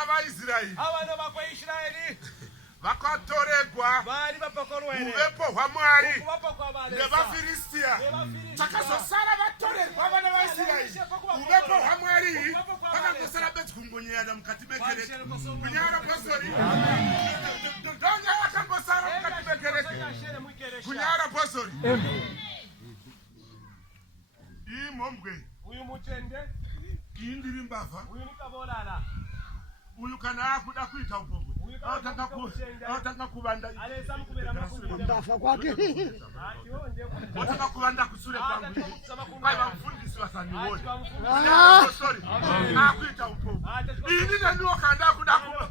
vana vaIsraeri abana bakwaIsraeli vakatorerwa uvepo hwaMwari nevaFiristia. Takazosara vatorerwa vana vaIsraeri uvepo hwaMwari vakangosara bedzi kungonyera mukati mekereke. Kunyara Apostori ndonga vakangosara mukati mekereke. Kunyara Apostori imhombwe uyu mutende indiri mbavha uyu nikabolala uyu kana akuda kuita upombwe atanga kuvanda aleza mukubera makubira ndafa kwake atanga kuvanda kusure kwangu kwai vamfundisi vasanione sorry akuita upombwe ini ndio kanda kuda kuba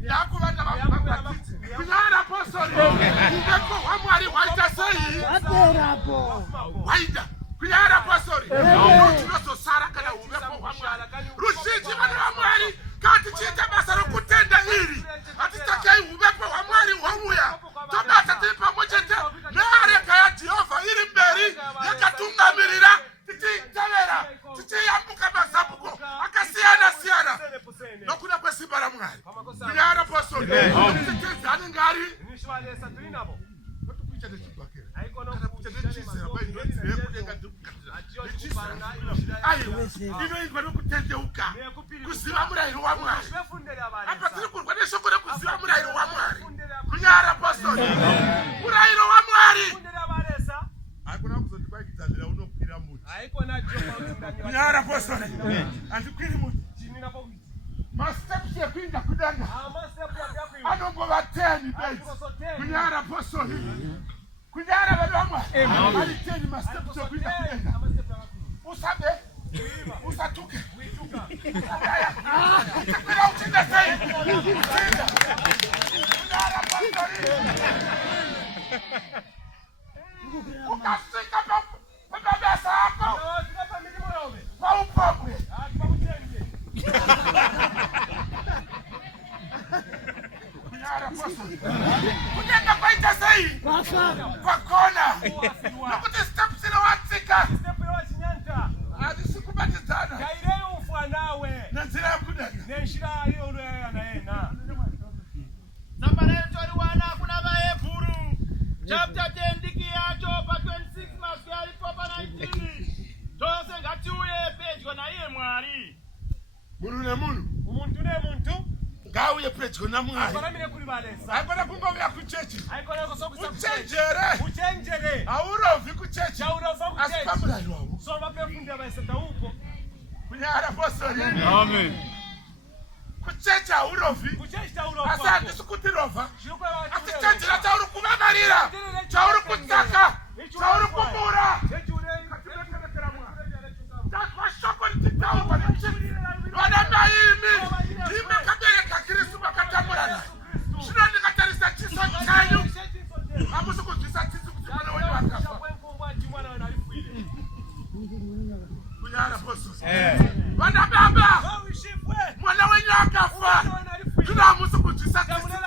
ndakuvanda vamfundisi kunyara Apostori ndeko wamwari waita sei aterapo waita kunyara Apostori tinozosara kana uvepo hwaMwari ruzhinji vana vaMwari kati chiita basa rokutenda iri hatitakei uvepo hwaMwari hwouya tobasa tiri pamwe chete neareka yaJehovha iri mberi yakatungamirira tichiitevera tichiyambuka mazambuko akasiyana siyana nokuda kwesimba raMwari. Kunyara Apostori tichitenzi anenge ari nishwalesa tulinabo notukuita nechibhakera aikono inoitwa nokutendeuka kuziva murayiro waMwari. Apa tiri kurwa neshoko rekuziva murayiro waMwari. Kunyara Apostori murayiro waMwari haikona kuzoti kwaikidzanira unokwira muti. Kunyara Apostori handikwiri muti. Masteps ekuinda kudenga anongova 10 bedzi. Kunyara Apostori kunyara vanhu vaMwari ari 10 masteps ekuinda kudenga. Usabe usatuke kukwira uchinda sei kunyara Apostori ukasvika pamabasa ako paupombwe kunyara Apostori kudenga kwaita sei kwakona nokuti steps inowatsika hadisi kubatidzana kaireyo ufa nawe nenzira yekudenga neshira iyo unoyaya naena Zambareto riwana kuna vaHebhuru chapter 10 ndiki yacho pa 26 maswali pa 19 tose ngatiuye pedyo naiye Mwari. munhu nemunhu umuntu nemuntu ngauye pedyo naMwari. akoramire kuri balesa haikona kungovira kuchechi aikona kusokusa uchenjere haurovhi kuchechi asi pamurayiro wavo so vapefundira vaiseta upo. Kunyara Apostori Amen. kuchechi haurovhi asi handisi kutirovha asi chenjera chauri kuvavarira chauri kutsaka chauri kumura mashoko richitaurwa vana maimi imakabereka Kristu makatamurana zvino ndikatarisa chiso chanyu hamusi kunzwisa tsitsi kuti mwana wenyu akafa. Kunyara Apostori vana baba mwana wenyu akafa zvino hamusi kunzwisa tsitsi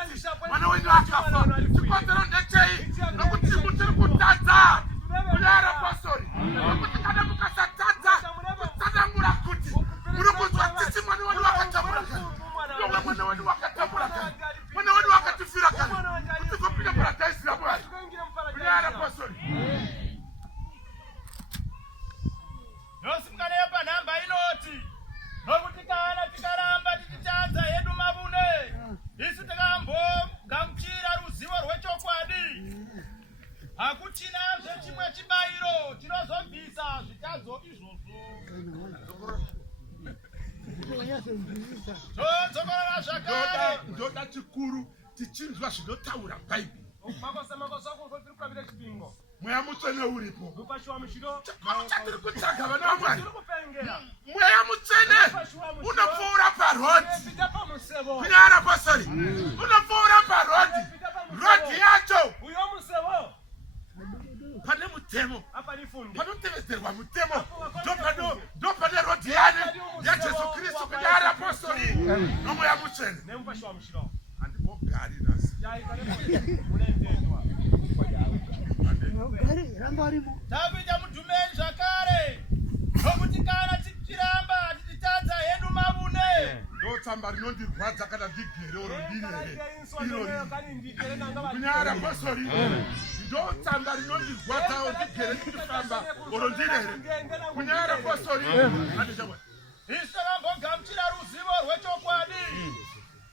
mwana wenyu akafa. Chikonzero ndechei nokuti mutiri kutadza. Kunyara Apostori nokuti kana mukasatadza kutsanangura kuti muri kunzwa tsitsi mwana wenyu wakatamura kani nomwe mwana wenyu wakatamura kani mwana wenyu wakatifira kani kuti kopinda paradhaisi raMwari. Kunyara Apostori Nosimkanepa namba inoti nokuti kana tikaramba tichitadza yedu mavune isu takambogamuchira ruzivo rwechokwadi hakuchinazve chimwe chibayiro chinozobvisa zvitadzo izvozvo. Todzokorora zvakare ndoda chikuru tichinzwa zvinotaura Bhaibheri. Mweya Mutsvene uripo chatiri kutsvaga vana vaMwari. Mweya Mutsvene unopfuura parodhi. Kunyara Apostori unopfuura parodhi. Rodhi yacho pane mutemo panotevedzerwa mutemo ndo pane rodhi yani yaJesu Kristu. Kunyara Apostori nomweya Mutsvene handibogari nasi tapinda mudhumeni zvakare nokuti kana tichiramba tichitadza yedu mavune famba rinondirwadza kana ndigere oro ndirere kunyara posori ndotsamba rinondirwadza ndigere ndifamba oro ndirere kunyara posori isekambogamuchira ruzivo rwechokwadi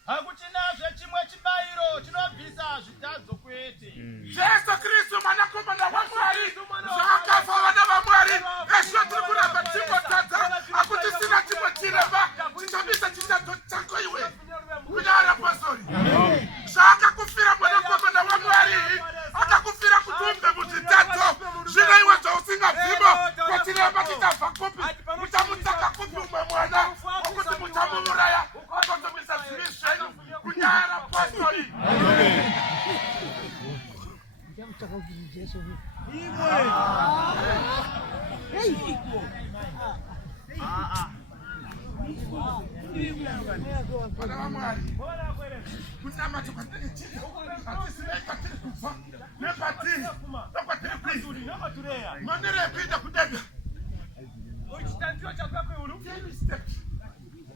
hakuchinazve chimwe chibayiro chinobvisa zvitadzo kwete. Jesu Kristu mwanakomana waMwari zvakafa vana vaMwari ezvo tiri kuramba tichingotadza akuti sina chimwe chirema chichabvisa chitadzo chako iwe kunyara posori zvaakakufira mwanakomana waMwari akakufira kuti umbe muzvitadzo zvino iwe zvausingabvimo kwatirema tichabva kupi muchamutsaka kupi umwe mwana wokuti muchamumuraya akotomisa zvivi zvenyu kunyara posori. Vana vaMwari kunamata kwatiri chii hatisivei kwatiri kufa nepatiri nokwatiri kwii mandirepinda kudenga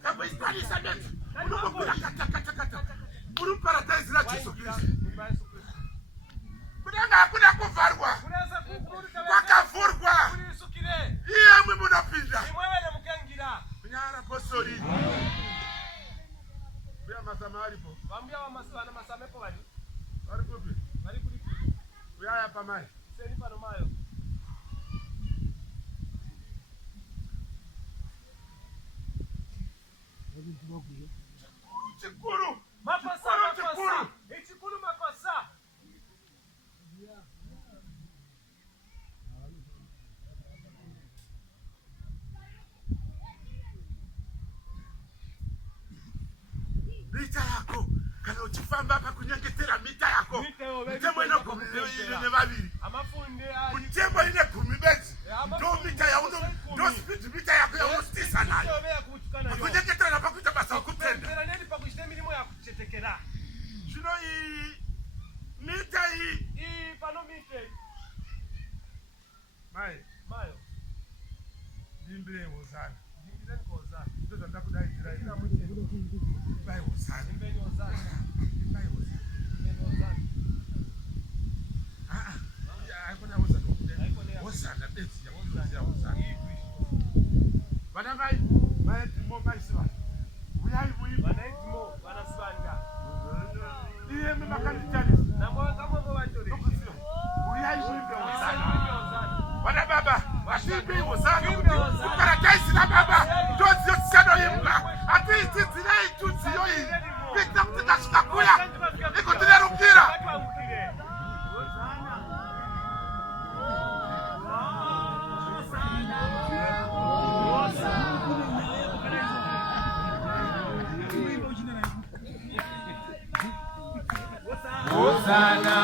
kakuistarisa netu unomukura katakata uri muparadhaisi raJesu Kristu. Kudenga hakuna kuvharwa kwakavhurwa iyemwe munopinda kunyara posori. Uya masama aripo vari kupi uyaya pamai chikuru mapasa mita yako kana uchifamba hapa kunyengetera mita yako mtemo ine 10 nevaviri mtemo ine 10 bedzi ndo mita yauno ndo speed mita yako yaunostisa nayo kunyengetera napakuita basa okutenda zvino iyi mita iyi pano mite mai ndimbire hozana ndo zvandakudaidzira imbai hozana imbai hozana haikona hozana bedzi yakuziya hozana. Vana mai maedzimo maisiva uyai muimba iyemi makanditarisanokuziva uyai muimbe hozana. Vana baba vasimbi hozana kuti kuparadhaisi rababa ndodziyo tichanoimba hatiidzidzirei tudziyo iyi kuitira kuti tasvika kuya ikutirerukira. Hosanna.